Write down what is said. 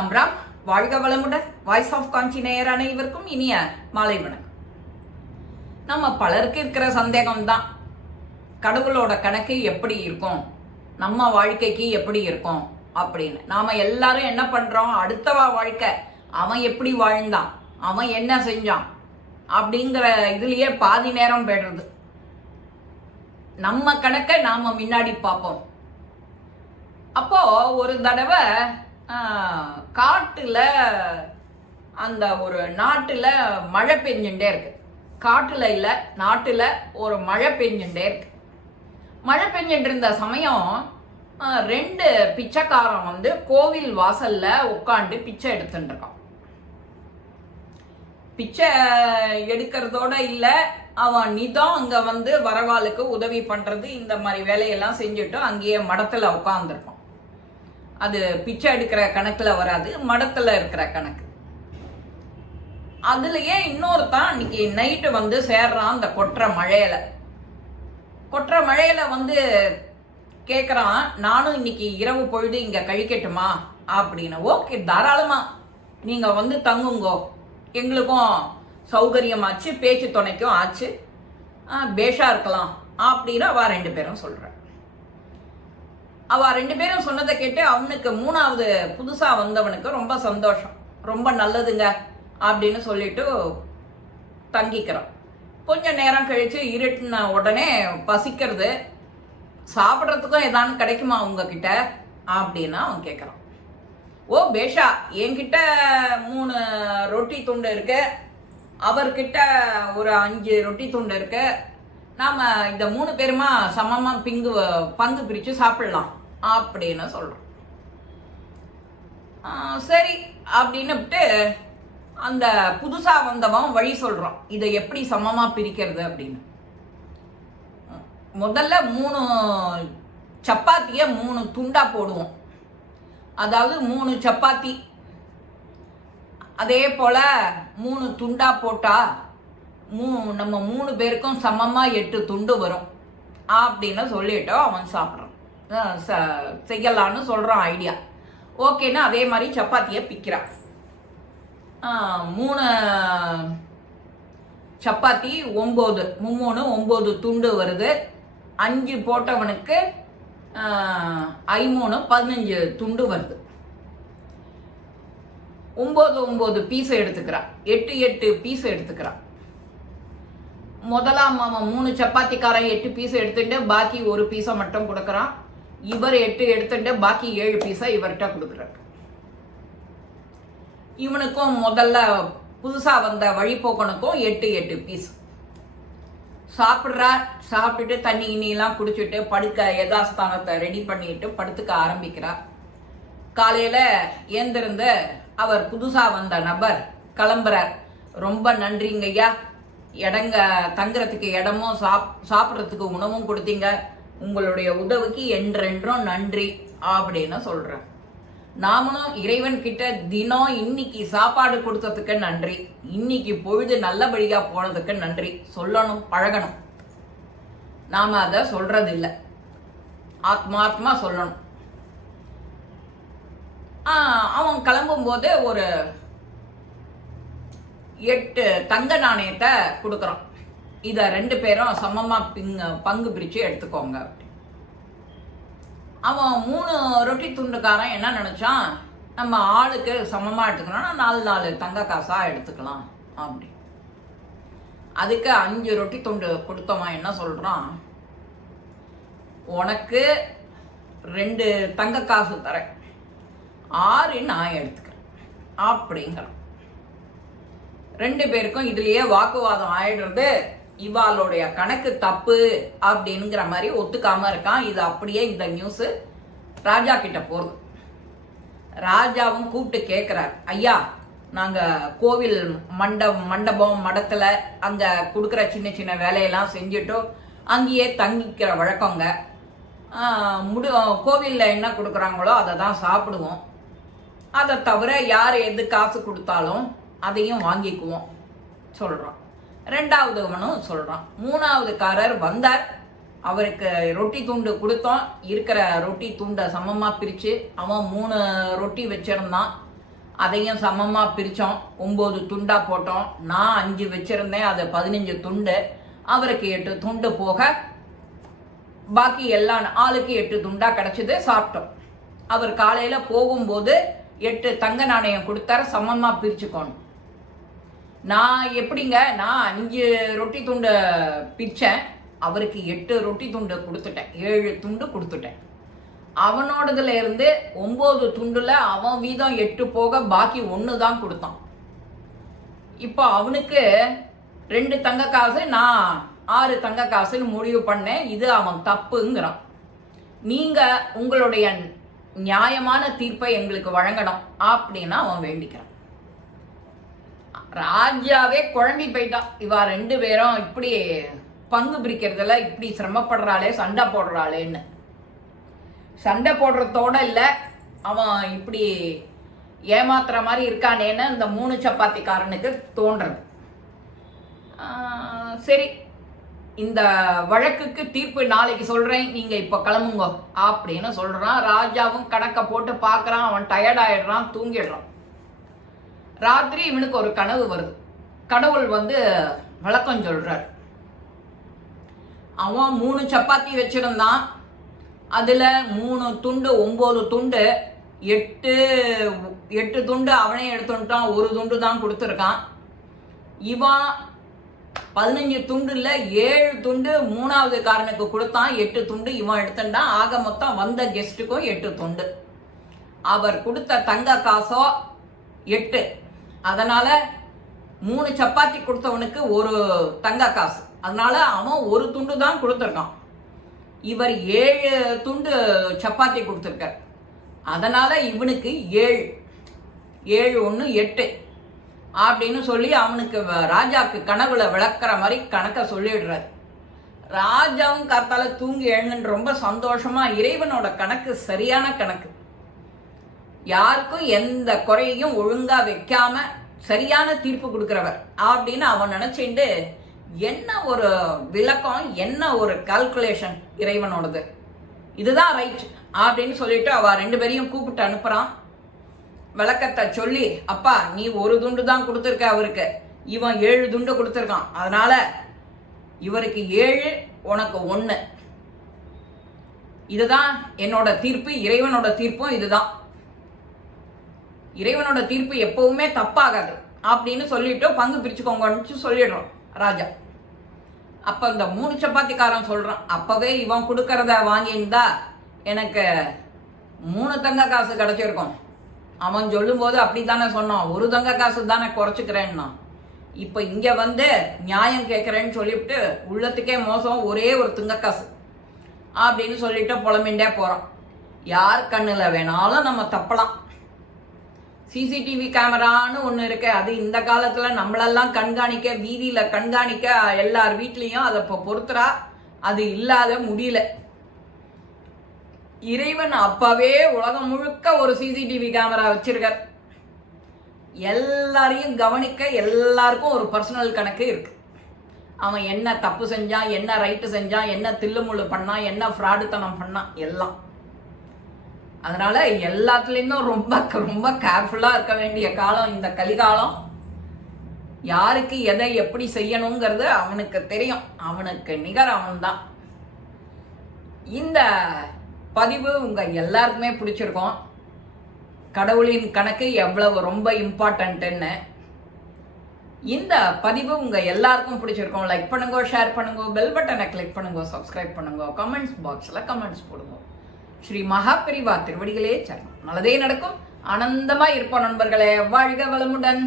ராம் ராம். வாழ்க வளமுடன். Voice of காஞ்சி நேயர் அனைவருக்கும் இனிய மாலை வணக்கம். நம்ம பலருக்கு இருக்கிற சந்தேகம் தான், கடவுளோட கணக்கு எப்படி இருக்கும், நம்ம வாழ்க்கைக்கு எப்படி இருக்கும் அப்படின்னு. நாம எல்லாரும் என்ன பண்றோம், அடுத்தவா வாழ்க்கை, அவன் எப்படி வாழ்ந்தான், அவன் என்ன செஞ்சான் அப்படிங்கிற இதுலயே பாதி நேரம் போயிடுறது. நம்ம கணக்கை நாம முன்னாடி பார்ப்போம். அப்போ ஒரு தடவை காட்டுல அந்த ஒரு நாட்டுல மழை பெஞ்சுட்டே இருக்கு. காட்டுல இல்ல, நாட்டுல ஒரு மழை பெஞ்சுட்டே இருக்கு. மழை பெஞ்சுட்டு இருந்த சமயம் ரெண்டு பிச்சைக்காரன் கோவில் வாசல்ல உட்காந்து பிச்சை எடுத்துட்டு இருக்கான். பிச்சை எடுக்கிறதோட இல்ல, அவன் நிதம் அங்க வரவாளுக்கு உதவி பண்றது, இந்த மாதிரி வேலையெல்லாம் செஞ்சுட்டு அங்கேயே மடத்துல உட்காந்துருப்பான். அது பிச்சை எடுக்கிற கணக்குல வராது, மடத்துல இருக்கிற கணக்கு. அதுலயே இன்னொருத்தான் அன்னைக்கு நைட்டு சேர்றான். அந்த கொற்ற மழையில கேக்குறான், நானும் இன்னைக்கு இரவு பொழுது இங்க கழிக்கட்டுமா அப்படின்னு. ஓகே, தாராளமா நீங்க தங்குங்கோ, எங்களுக்கும் சௌகரியமாச்சு, பேச்சு துணைக்கும் ஆச்சு, பேஷா இருக்கலாம் அப்படின்னு அவ ரெண்டு பேரும் சொல்ற. அவ ரெண்டு பேரும் சொன்னதை கேட்டு அவனுக்கு மூணாவது புதுசா வந்தவனுக்கு ரொம்ப சந்தோஷம். ரொம்ப நல்லதுங்க அப்படின்னு சொல்லிட்டு தங்கிக்கிறான். கொஞ்ச நேரம் கழிச்சு இருட்டின உடனே பசிக்கிறது, சாப்பிட்றதுக்கும் ஏதாவது கிடைக்குமா உங்ககிட்ட அப்படின்னு அவன் கேட்குறான். ஓ பேஷா, என்கிட்ட 3 ரொட்டி துண்டு இருக்கு, அவர்கிட்ட ஒரு 5 ரொட்டி துண்டு இருக்கு, நாம இந்த 3 பேருமா சமமா பங்கு பிரிச்சு சாப்பிடலாம் அப்படின்னு சொல்றோம். சரி அப்படின்னுட்டு அந்த புதுசா வந்தவன் வழி சொல்றான், இதை எப்படி சமமா பிரிக்கிறது அப்படின்னு. முதல்ல 3 சப்பாத்திய 3 துண்டா போடுவோம். அதாவது 3 சப்பாத்தி, அதே போல 3 துண்டா போட்டா நம்ம 3 பேருக்கும் சமமா 8 துண்டு வரும் அப்படின்னு சொல்லிட்டு அவன் சாப்பிட்றான். செய்யலான்னு சொல்றான் ஐடியா. ஓகேன்னா அதே மாதிரி சப்பாத்தியை பிக்கிறான். 3 சப்பாத்தி 9, 9 துண்டு வருது. 5 போட்டவனுக்கு 5 15 துண்டு வருது. 9 பீஸ் எடுத்துக்கிறான், 8 பீஸ் எடுத்துக்கிறான். முதலாம் அவன் 3 சப்பாத்திக்காரன் 8 பீஸ் எடுத்துட்டு பாக்கி 1 பீஸை மட்டும் கொடுக்கறான். இவர் 8 எடுத்துட்டு பாக்கி 7 பீஸை இவர்கிட்ட கொடுக்குறார். இவனுக்கும் முதல்ல புதுசா வந்த வழிபோக்கனுக்கும் 8 பீஸ் சாப்பிட்றா. சாப்பிட்டுட்டு தண்ணி இனியெல்லாம் குடிச்சிட்டு படுக்க யதாஸ்தானத்தை ரெடி பண்ணிட்டு படுத்துக்க ஆரம்பிக்கிறா. காலையில ஏந்திருந்து அவர் புதுசா வந்த நபர் கிளம்புறார். ரொம்ப நன்றிங்கய்யா, தங்குறதுக்கு இடமும் சாப்பிட்றதுக்கு உணவும் கொடுத்தீங்க, உங்களுடைய உதவிக்கு என்றென்றும் நன்றி அப்படின்னு சொல்ற. நாமளும் இறைவன் கிட்ட தினம் இன்னைக்கு சாப்பாடு கொடுத்ததுக்கு நன்றி, இன்னைக்கு பொழுது நல்லபடியா போனதுக்கு நன்றி சொல்லணும், பழகணும். நாம அதை சொல்றது இல்லை, ஆத்மாத்மா சொல்லணும். அவன் கிளம்பும் போது ஒரு 8 தங்க நாணயத்தை கொடுக்கறான். இத 2 பேரும் சமமா பங்கு பிரிச்சு எடுத்துக்கோங்க. அவன் 3 ரொட்டி துண்டுக்காரன் என்ன நினைச்சான், நம்ம ஆளுக்கு சமமா எடுத்துக்கணும், 4 தங்க காசா எடுத்துக்கலாம் அப்படி. அதுக்கு 5 ரொட்டி துண்டு கொடுத்தவன் என்ன சொல்றான், உனக்கு 2 தங்க காசு தரேன், 6 நான் எடுத்துக்கிறேன் அப்படிங்கிறான். 2 பேருக்கும் இதுலயே வாக்குவாதம் ஆயிடுறது. இவாளுடைய கணக்கு தப்பு அப்படிங்கிற மாதிரி ஒத்துக்காம இருக்கான். இது அப்படியே இந்த நியூஸ் ராஜா கிட்ட போகுது. ராஜாவும் கூப்பிட்டு கேட்கிறார், ஐயா, நாங்க கோவில் மண்டபம் மடத்துல அங்க கொடுக்குற சின்ன சின்ன வேலையெல்லாம் செஞ்சுட்டோம், அங்கேயே தங்கிக்கிற வழக்கங்க. கோவில்ல என்ன கொடுக்குறாங்களோ அதை தான் சாப்பிடுவோம், அதை தவிர யார் எது காசு கொடுத்தாலும் அதையும் வாங்கிக்குவோம் சொல்றான். 2வதுவனும் சொல்றான். 3வதுக்காரர் வந்தார், அவருக்கு ரொட்டி துண்டு கொடுத்தோம், இருக்கிற ரொட்டி துண்டை சமமா பிரிச்சு அவன் 3 ரொட்டி வச்சிருந்தான். அதையும் சமமாக பிரித்தோம். 9 துண்டாக போட்டோம். நான் 5 வச்சுருந்தேன், அது 15 துண்டு. அவருக்கு 8 துண்டு போக பாக்கி எல்லாம் ஆளுக்கு 8 துண்டாக கிடச்சிது. சாப்பிட்டோம். அவர் காலையில் போகும்போது 8 தங்க நாணயம் கொடுத்தாரு, சமமாக பிரிச்சுக்கோணும். நான் எப்படிங்க, நான் 5 ரொட்டி துண்டு பிரித்தேன், அவருக்கு 8 ரொட்டி துண்டு கொடுத்துட்டேன், 7 துண்டு கொடுத்துட்டேன். அவனோடதுல இருந்து 9 துண்டுல அவன் வீதம் 8 போக பாக்கி 1 தான் கொடுத்தான். இப்போ அவனுக்கு 2 தங்க காசு, நான் 6 தங்க காசுன்னு முடிவு பண்ணேன். இது அவன் தப்புங்கிறான். நீங்க உங்களுடைய நியாயமான தீர்ப்பை எங்களுக்கு வழங்கணும் அப்படின்னா அவன் வேண்டிக்கிறான். ராஜாவே குழம்பி போயிட்டான். இவா 2 பேரும் இப்படி பங்கு பிரிக்கிறதுல இப்படி சிரமப்படுறாளே, சண்டை போடுறாளேன்னு. சண்டை போடுறதோட இல்லை, அவன் இப்படி ஏமாத்துற மாதிரி இருக்கானேன்னு இந்த 3 சப்பாத்திக்காரனுக்கு தோன்றது. சரி, இந்த வழக்குக்கு தீர்ப்பு நாளைக்கு சொல்கிறேன், நீங்கள் இப்போ கிளம்புங்க அப்படின்னு சொல்கிறான். ராஜாவும் கணக்கை போட்டு பார்க்குறான். அவன் டயர்டாயிடுறான், தூங்கிடுறான். ராத்திரி இவனுக்கு ஒரு கனவு வருது. கடவுள் விளக்கம் சொல்கிறார். அவன் 3 சப்பாத்தி வச்சுருந்தான். அதில் 3 துண்டு 9 துண்டு, 8 துண்டு அவனே எடுத்துட்டான், 1 துண்டு தான் கொடுத்துருக்கான். இவன் 15 துண்டுல 7 துண்டு 3வது காரனுக்கு கொடுத்தான், 8 துண்டு இவன் எடுத்துட்டான். ஆக மொத்தம் வந்த கெஸ்ட்டுக்கும் 8 துண்டு. அவர் கொடுத்த தங்க காசோ 8. அதனால 3 சப்பாத்தி கொடுத்தவனுக்கு 1 தங்க காசு. அதனால அவன் 1 துண்டு தான் கொடுத்துருக்கான். இவர் 7 துண்டு சப்பாத்தி கொடுத்துருக்கார். அதனால இவனுக்கு 7 1 8 அப்படின்னு சொல்லி அவனுக்கு ராஜாக்கு கனவுல விளக்குற மாதிரி கணக்கை சொல்லிடுறாரு. ராஜாவும் காத்தால தூங்கி எழுந்துன்னு ரொம்ப சந்தோஷமா, இறைவனோட கணக்கு சரியான கணக்கு, யாருக்கும் எந்த குறையையும் ஒழுங்கா வைக்காம சரியான தீர்ப்பு கொடுக்கிறவர் அப்படின்னு அவன் நினைச்சுட்டு, என்ன ஒரு விளக்கம், என்ன ஒரு கால்குலேஷன் இறைவனோடது, இதுதான் ரைட் அப்படின்னு சொல்லிட்டு அவ 2 பேரையும் கூப்பிட்டு அனுப்புறான். விளக்கத்தை சொல்லி, அப்பா நீ 1 துண்டு தான் கொடுத்துருக்க, அவருக்கு இவன் 7 துண்டு கொடுத்துருக்கான், அதனால இவருக்கு 7 உனக்கு 1, இதுதான் என்னோட தீர்ப்பு, இறைவனோட தீர்ப்பும் இதுதான். இறைவனோட தீர்ப்பு எப்பவுமே தப்பாகாது அப்படின்னு சொல்லிட்டு பங்கு பிரிச்சுக்கோங்கன்னு சொல்லிடுறோம் ராஜா. அப்ப இந்த 3 சப்பாத்திக்காரன் சொல்றான், அப்பவே இவன் கொடுக்கறத வாங்கியிருந்தா எனக்கு 3 தங்க காசு கிடைச்சிருக்கும். அவன் சொல்லும் போது அப்படித்தானே சொன்னான், 1 தங்க காசு தானே குறைச்சிக்கிறேன்னா. இப்ப இங்க நியாயம் கேட்கிறேன்னு சொல்லிவிட்டு உள்ளத்துக்கே மோசம், ஒரே 1 தங்க காசு அப்படின்னு சொல்லிட்டு புலம்பிண்டே போறான். யார் கண்ணுல வேணாலும் நம்ம தப்பலாம். சிசிடிவி கேமரான்னு ஒன்று இருக்கு. அது இந்த காலத்தில் நம்மளெல்லாம் கண்காணிக்க, வீதியில் கண்காணிக்க எல்லார் வீட்லேயும் அதை இப்போ பொறுத்துறா. அது இல்லாத முடியல. இறைவன் அப்பவே உலகம் முழுக்க ஒரு சிசிடிவி கேமரா வச்சிருக்கார். எல்லாரையும் கவனிக்க எல்லாருக்கும் ஒரு பர்சனல் கணக்கு இருக்கு. அவன் என்ன தப்பு செஞ்சான், என்ன ரைட்டு செஞ்சான், என்ன தில்லுமுள்ளு பண்ணான், என்ன ஃப்ராடுத்தனம் பண்ணான், எல்லாம். அதனால எல்லாத்துலேருந்தும் ரொம்ப ரொம்ப கேர்ஃபுல்லாக இருக்க வேண்டிய காலம் இந்த கலிகாலம். யாருக்கு எதை எப்படி செய்யணுங்கிறது அவனுக்கு தெரியும். அவனுக்கு நிகர் அவன்தான். இந்த பதிவு உங்க எல்லாருக்குமே பிடிச்சிருக்கும். கடவுளின் கணக்கு எவ்வளவு ரொம்ப இம்பார்ட்டன்ட்னு. இந்த பதிவு உங்க எல்லாருக்கும் பிடிச்சிருக்கும். லைக் பண்ணுங்க, ஷேர் பண்ணுங்க, பெல் பட்டனை கிளிக் பண்ணுங்க, சப்ஸ்கிரைப் பண்ணுங்க, கமெண்ட்ஸ் பாக்ஸ்ல கமெண்ட்ஸ் போடுங்க. ஸ்ரீ மகாபெரிவா திருவடிகளே சரணம். நல்லதே நடக்கும். ஆனந்தமா இருப்போம் நண்பர்களே. வாழ்க வளமுடன்.